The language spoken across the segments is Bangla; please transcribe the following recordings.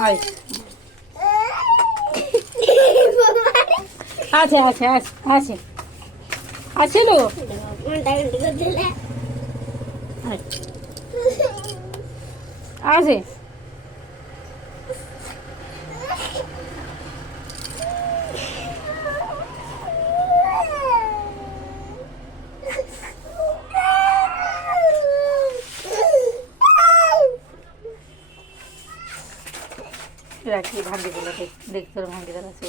আয় আছে আছে আছে আছে আছে লো আছে রাখি ভাঙ্গি দিলে দেখ তোর ভাঙ্গি দিলে আছে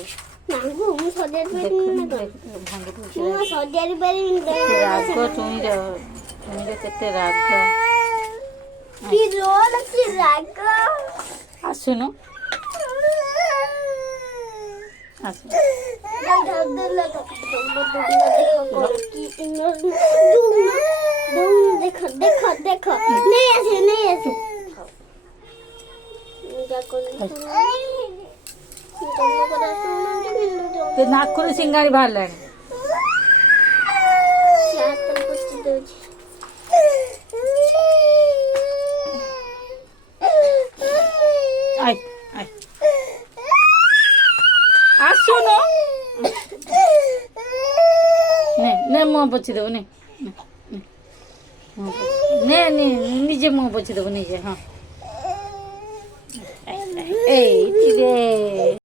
রাগ তুমি কেতে রাগ আসুন আসুন দেখো দেখো দেখো নেই আছে নেই আছে তো নাক করে সিঙ্গারি বাড়লেন আসুন নে মুহ পচি দেবো নে নে নিজে মুহ পচি দেবো নিজে হ্যাঁ এই রে